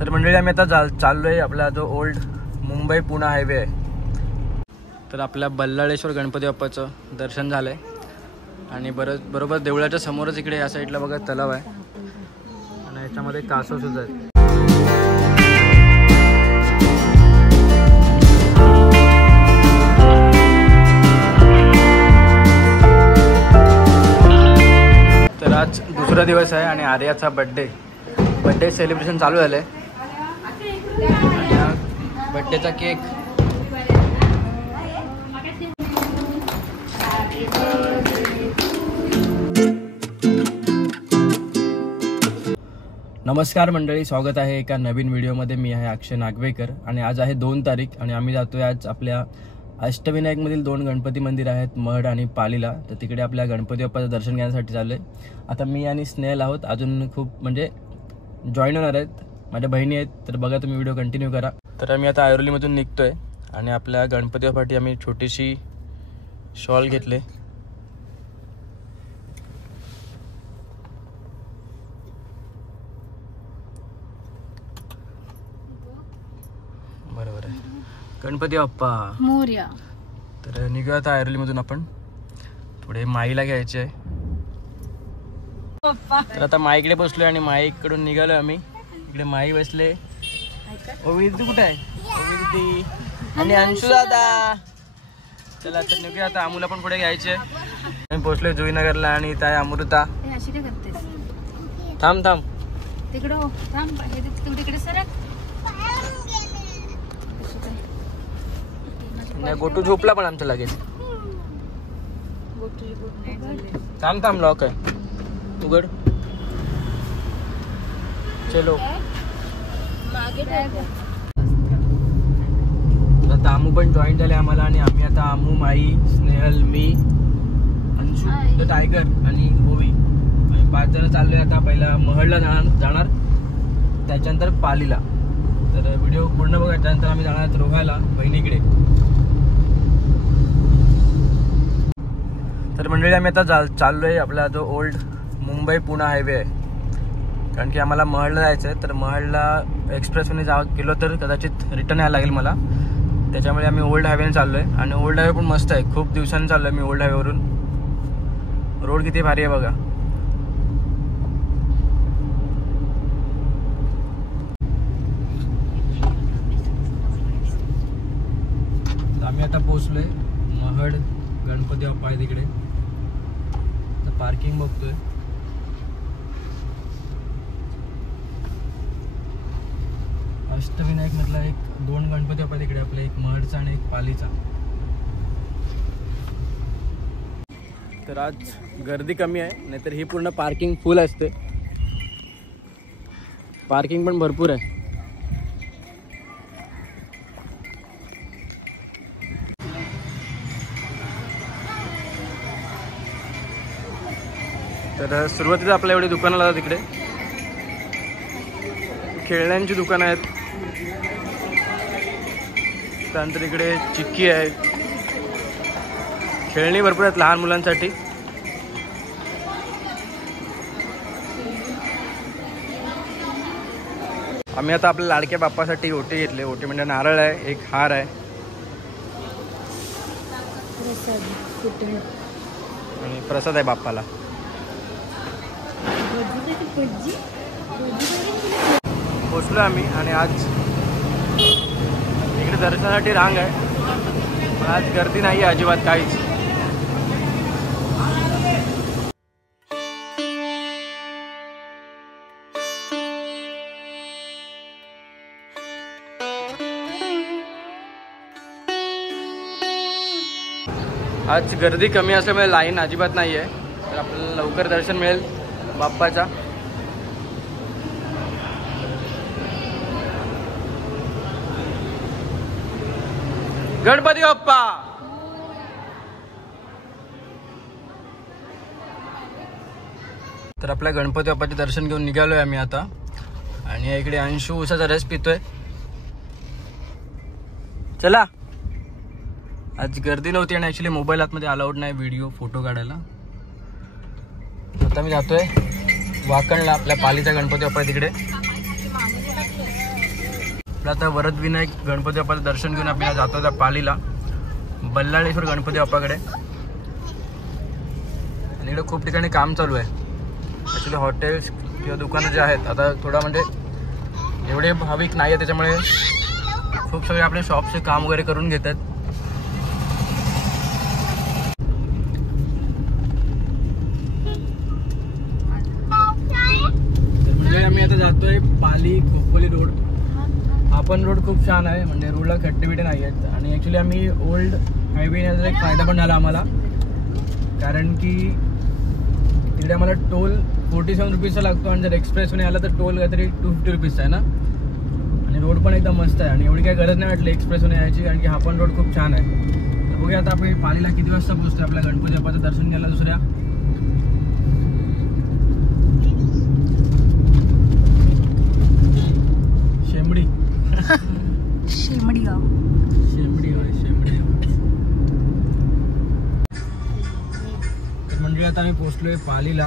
तर मंडळी आम्ही आता चाललोय आपला जो ओल्ड मुंबई पुणे हायवे आहे. तर आपल्या बल्लाळेश्वर गणपती बाप्पाचं दर्शन झालंय आणि बरोबर देवळाच्या समोरच इकडे या साईडला बघा तलाव आहे आणि याच्यामध्ये कासव सुद्धा आहेत. तर आज दुसरा दिवस आहे आणि आर्याचा बड्डे सेलिब्रेशन चालू झालंय. बड्डेचा केक नमस्कार मंडळी, स्वागत आहे एका नवीन व्हिडिओमध्ये. मी आहे अक्षय नागवेकर आणि आज आहे 2 तारीख आणि आम्ही जातोय आज आपल्या अष्टविनायकमधील 2 गणपती मंदिर आहेत, महड आणि पालीला. तर तिकडे आपल्या गणपती बाप्पाचं दर्शन घेण्यासाठी चाललोय. आता मी आणि स्नेहल आहोत, अजून खूप म्हणजे जॉईन होणार आहेत, माझ्या बहिणी आहेत. तर बघा तुम्ही व्हिडिओ कंटिन्यू करा. तर आम्ही आता ऐरोलीमधून निघतोय आणि आपल्या गणपती बाप्पासाठी आम्ही छोटीशी शॉल घेतले. बरोबर आहे. गणपती बाप्पा मोरया. तर निघूया आता ऐरोलीमधून आपण. थोडे माईला घ्यायचे आहे. तर आता माईकडे बसलोय आणि माईकडून निघालो आम्ही. इकडे माई बसले. ओविदी कुठे आहे? ओविदी आणि अंशू दादा. चला आता निघूया. आता अमूला पण पुढे घ्यायचे. आम्ही पोहोचलोय जुईनगरला आणि इथं आहे अमृता. थांब गोटू झोपला पण आमच्या लगेच. थांब लॉक आहे, उघड. चलो आता आमू पण जॉईन झाले आम्हाला आणि आम्ही आता आमू, माई, स्नेहल, मी, अंशू द टायगर आणि ओवी आणि 5 जण चाललोय. आता पहिला महडला जाणार, त्याच्यानंतर पालीला. तर व्हिडिओ पूर्ण बघा. त्यानंतर आम्ही जाणार रोहायला बहिणीकडे. तर मंडळी आम्ही आता चाललोय आपला जो ओल्ड मुंबई पुणे हायवे आहे, कारण की आम्हाला महडला जायचं आहे. तर महडला एक्सप्रेसने गेलो तर कदाचित रिटर्न यायला लागेल मला, त्याच्यामुळे आम्ही ओल्ड हायवेने चाललोय. आणि ओल्ड हायवे पण मस्त आहे, खूप दिवसांनी चाललोय मी ओल्ड हायवेवरून. रोड किती भारी आहे बघा. आम्ही आता पोहोचलोय महड गणपती बाप्पा आहे तिकडे. तर पार्किंग बघतोय. अष्टविनायक मधला 2 गणपती बाप्पा तिकडे आपले, एक महडचा आणि एक पालीचा. तर आज गर्दी कमी आहे, नाहीतर ही पूर्ण पार्किंग फुल असते. पार्किंग पण भरपूर आहे. तर सुरुवातीला आपल्या एवढी दुकानं लागतात तिकडे. खेळण्यांची दुकानं आहेत, त्यानंतर इकडे चिक्की आहे, खेळणी भरपूर आहेत लहान मुलांसाठी. आम्ही आता आपल्या लाडक्या बाप्पासाठी ओटी घेतले. ओटी म्हणजे नारळ आहे, एक हार आहे आणि प्रसाद आहे बाप्पाला. पोचलो आम्ही आणि आज इकडे दर्शनासाठी रांग आहे, पण आज गर्दी नाही आहे अजिबात काहीच. आज गर्दी कमी असल्यामुळे लाईन अजिबात नाही आहे, तर आपल्याला लवकर दर्शन मिळेल बाप्पाचा. गणपती बाप्पा. तर आपल्या गणपती बाप्पाचे दर्शन घेऊन निघालोय आम्ही आता. आणि इकडे अंशू उसाचा रस पितोय. चला. आज गर्दी नव्हती आणि ॲक्च्युली मोबाईल आतमध्ये अलाउड नाही व्हिडिओ फोटो काढायला. आता मी जातोय वाकणला, आपल्या पालीचा गणपती बाप्पा तिकडे. आपलं आता वरदविनायक गणपती बाप्पाचं दर्शन घेऊन आपल्याला जातो त्या पालीला बल्लाळेश्वर गणपती बाप्पाकडे. आणि इकडे खूप ठिकाणी काम चालू आहे. ॲक्च्युली हॉटेल्स किंवा दुकानं जे आहेत आता थोडा म्हणजे एवढे भाविक नाही आहे, त्याच्यामुळे खूप सगळे आपले शॉपचे काम वगैरे करून घेतात. म्हणजे आम्ही आता जातोय पाली खोपोली रोड. हा पण रोड खूप छान आहे, म्हणजे रोडला खड्डे बिड्डे नाही आहेत. आणि ॲक्च्युली आम्ही ओल्ड हायवे येण्याचा एक फायदा पण झाला आम्हाला, कारण की तिकडे आम्हाला टोल 47 रुपीजचा लागतो आणि जर एक्सप्रेसने आला तर टोल काहीतरी 250 रुपीजचा आहे ना. आणि रोड पण एकदम मस्त आहे आणि एवढी काही गरज नाही वाटली एक्सप्रेसने यायची, कारण की हा पण रोड खूप छान आहे. तर बघूया आता आपण पालीला किती वाजता पोहोचतो आपल्या गणपती बाप्पाचं दर्शन घ्यायला. दुसऱ्या शेंबडी शेमडी गाव तर म्हणजे आता आम्ही पोहोचलोय पालीला.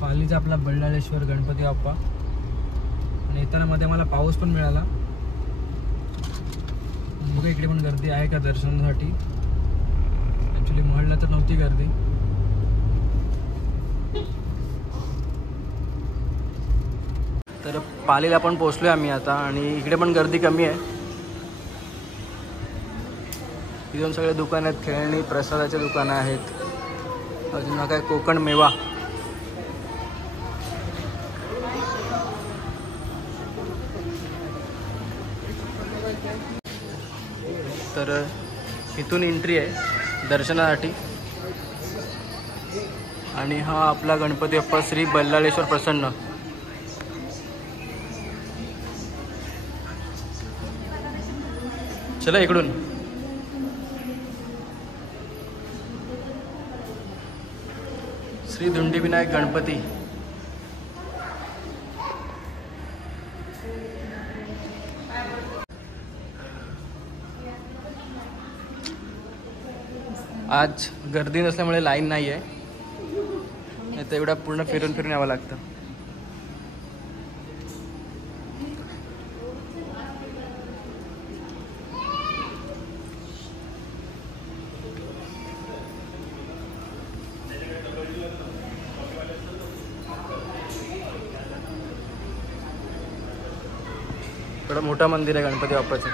पालीचा आपला बल्लाळेश्वर गणपती बाप्पा. आणि येताना मध्ये मला पाऊस पण मिळाला. बघा इकडे पण गर्दी आहे का दर्शनासाठी. ॲक्च्युली महडला तर नव्हती गर्दी. तर पालीला पण पोहोचलोय आम्ही आता आणि इकडे पण गर्दी कमी आहे. इथून सगळे दुकान आहेत, खेळणी प्रसादाचे दुकानं आहेत. अजून काय कोकण मेवा. तर इथून एंट्री आहे दर्शनासाठी. आणि हा आपला गणपती बाप्पा श्री बल्लाळेश्वर प्रसन्न. चला इकडून. श्री धुंडीविनायक गणपती. आज गर्दी नसल्यामुळे लाईन नाही आहे, नाही तर एवढा पूर्ण फिरून फिरून यावं लागतं. थोडं मोठं मंदिर आहे गणपती बाप्पाचं.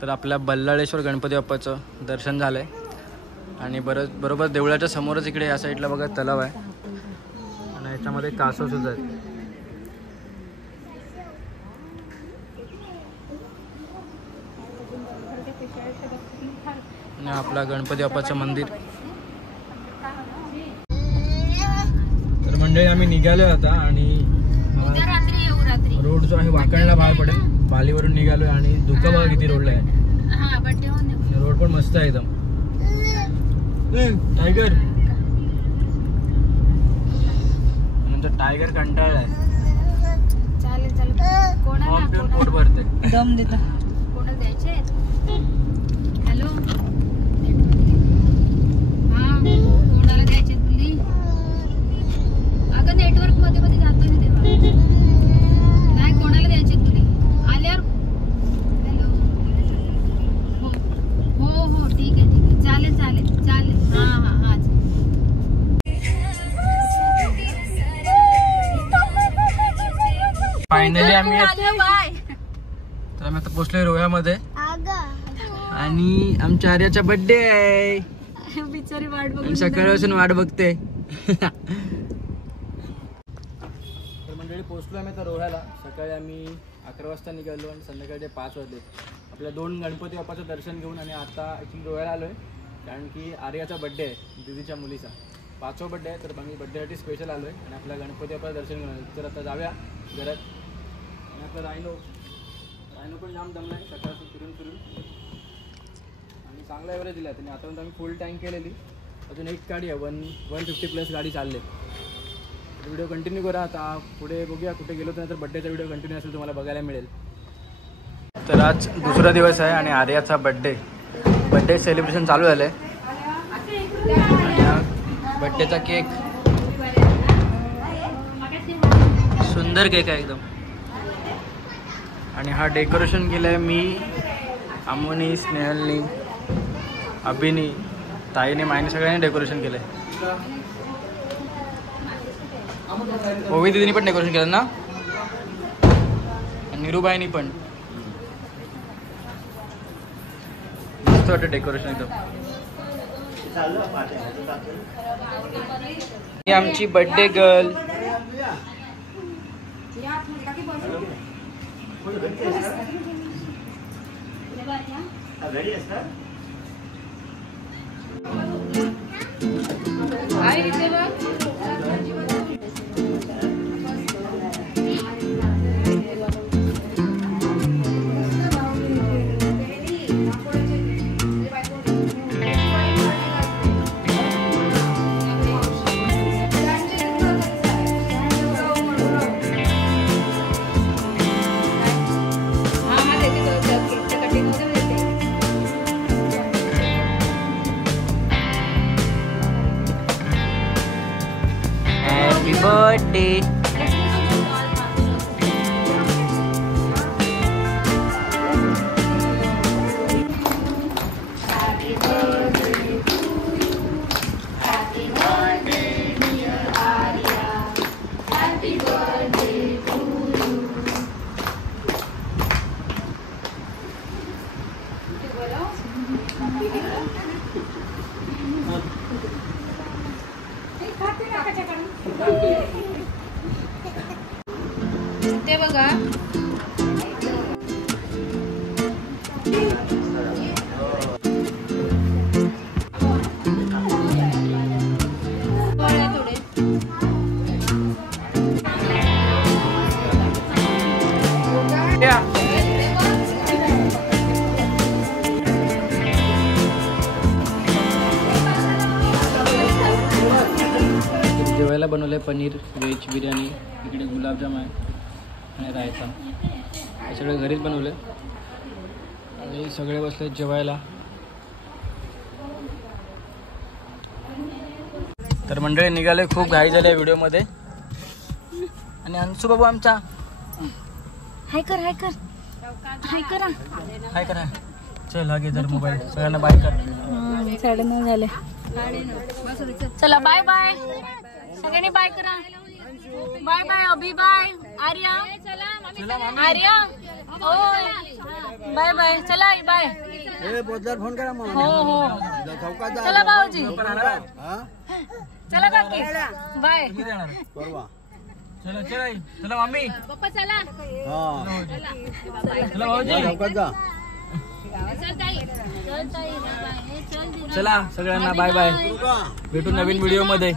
तर आपल्या बल्लाळेश्वर गणपती बाप्पाचं दर्शन झालंय. आणि बरोबर देवळाच्या समोरच इकडे या साईडला बघा तलाव आहे आणि याच्यामध्ये कासव सुद्धा आहेत. आणि आपला गणपती बाप्पाचं मंदिर. तर मंडळी आम्ही निघालो आता आणि रोड जो आहे वाकणला बाहेर पडेल. पालीवरून निघालोय आणि धुका बघा किती रोडला आहे. रोड पण मस्त आहे एकदम. टायगर नंतर टायगर कंटाळलाय. पोट भरते. दम देतो. हॅलो हा कोणाला द्यायचे तुम्ही. अगं नेटवर्क मध्ये मध्ये जातो ना तेव्हा. नाही कोणाला द्यायचे तुम्ही आल्यावर. हॅलो हो हो ठीक आहे चालेल चालेल चालेल. हा हा हा फायनली आम्ही बाय. तर आम्ही आता पोहोचलोय रोह्यामध्ये आणि आमच्या आर्याचा बर्थडे आहे. बिचारी वाट बघून सकाळपासून वाट बघते. तर मंडळी पोहोचलो आम्ही आता रोह्याला. सकाळी आम्ही 11 वाजता निघालो आणि संध्याकाळचे 5 वाजले. आपल्या 2 गणपती बाप्पाचं दर्शन घेऊन आणि आता ॲक्च्युली रोह्याला आलो आहे, कारण की आर्याचा बड्डे आहे, दिदीच्या मुलीचा 5वा बड्डे आहे. तर आम्ही बड्डेसाठी स्पेशल आलो आहे आणि आपल्या गणपती बाप्पाचं दर्शन घेऊन आलो. तर आता जाऊया घरात. आणि आपला रायनो पण जाम दमला आहे सकाळपासून फिरून आणि चांगला एव्हरेज दिला त्यांनी. आतापर्यंत आम्ही फुल टँक केलेली. अजून एक गाडी आहे 150+ गाडी चालले. व्हिडिओ कंटिन्यू करा. आता पुढे बघूया कुठे गेलो तर बड्डेचा व्हिडिओ कंटिन्यू असेल तुम्हाला बघायला मिळेल. तर आज दुसरा दिवस आहे आणि आर्याचा बड्डे सेलिब्रेशन चालू झालं आहे. बड्डेचा केक सुंदर केक आहे एकदम. आणि हा डेकोरेशन केलं आहे मी, अमोनी, स्नेहलनी, अभिनी, ताईने, मायने सगळ्यांनी डेकोरेशन केलं आहे. ओवी दीदीनी पण डेकोरेशन केलं ना, निरूबाईनी पण. मस्त वाटतं डेकोरेशन एकदम. ही आमची बर्थडे गर्ल. Happy birthday. ते बघा जेवायला बनवलंय पनीर व्हेज बिर्याणी, इकडे गुलाबजाम आहे आणि रायता. हे सगळे घरीच बनवले आणि सगळे बसले जेवायला. तर मंडळी निघाले, खूप घाई झाली व्हिडिओमध्ये. आणि अंशू बाबू आमचा हाय कर हाय कर हाय करा हाय करा. चल हा घे जर मोबाईल, सगळ्यांना बाय कर. 9:30 झाले. चला बाय बाय सगळ्यांनी बाय करा. बाय बाय अभि, बाय आर्या, आर्या हो बाय बाय. चला बाय. फोन करा मग. हो हो चला भाऊजी. चला काकी बाय. चला चला चला मम्मी पप्पा चला. चला भाऊजी. चला सगळ्यांना बाय बाय. भेटू नवीन व्हिडिओ मध्ये.